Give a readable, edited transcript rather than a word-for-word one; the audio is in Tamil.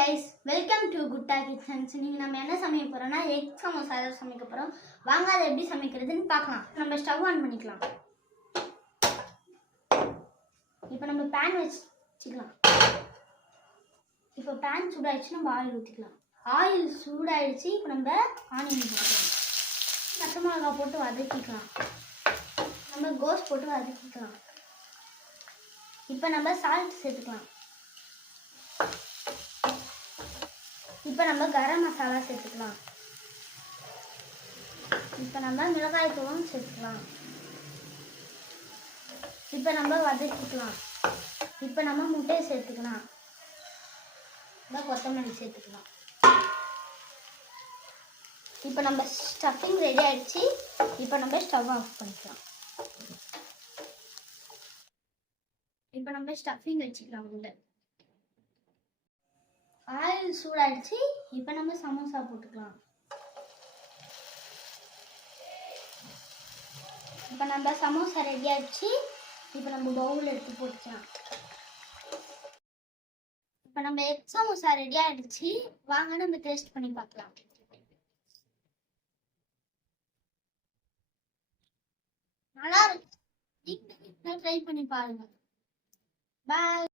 guys, welcome to Gutta Kitchens. இன்னைக்கு நம்ம என்ன சமைக்க போறோம்னா எக் சமோசா சமைக்க போறோம். வாங்க அதை எப்படி சமைக்கிறதுன்னு பார்க்கலாம். நம்ம ஸ்டவ் ஆன் பண்ணிக்கலாம். இப்போ நம்ம pan வச்சுக்கலாம். இப்போ pan சூடாயிடுச்சு, நம்ம ஆயில் ஊத்திக்கலாம். ஆயில் சூடாயிடுச்சு, இப்போ நம்ம ஆனியன் போட்டுக்கலாம். பச்சை மிளகாய் போட்டு வதக்கிக்கலாம். நம்ம கோஸ் போட்டு வதக்கிக்கலாம். இப்போ நம்ம சால்ட் சேர்த்துக்கலாம். இப்போ நம்ம கரம் மசாலா சேர்த்துக்கலாம். இப்போ நம்ம மிளகாய் தூளும் சேர்த்துக்கலாம். இப்போ நம்ம வதக்கிக்கலாம். இப்போ நம்ம முட்டையை சேர்த்துக்கலாம். இப்போ கொத்தமல்லி சேர்த்துக்கலாம். இப்போ நம்ம ஸ்டஃபிங் ரெடி ஆயிடுச்சு. இப்போ நம்ம ஸ்டவ் ஆஃப் பண்ணிக்கலாம். இப்போ நம்ம ஸ்டஃபிங் வச்சுக்கலாம். உள்ள ஆயில் சூடாயிடுச்சு. இப்போ நம்ம சமோசா போட்டுக்கலாம். இப்போ நம்ம சமோசா ரெடி ஆயிடுச்சு. இப்போ நம்ம பவுல் எடுத்து போட்டுக்கலாம். இப்போ நம்ம எக் சமோசா ரெடி ஆயிடுச்சு. வாங்க நம்ம டேஸ்ட் பண்ணி பார்க்கலாம். நல்லா இருக்கு. ட்ரை பண்ணி பாருங்க. பாய்.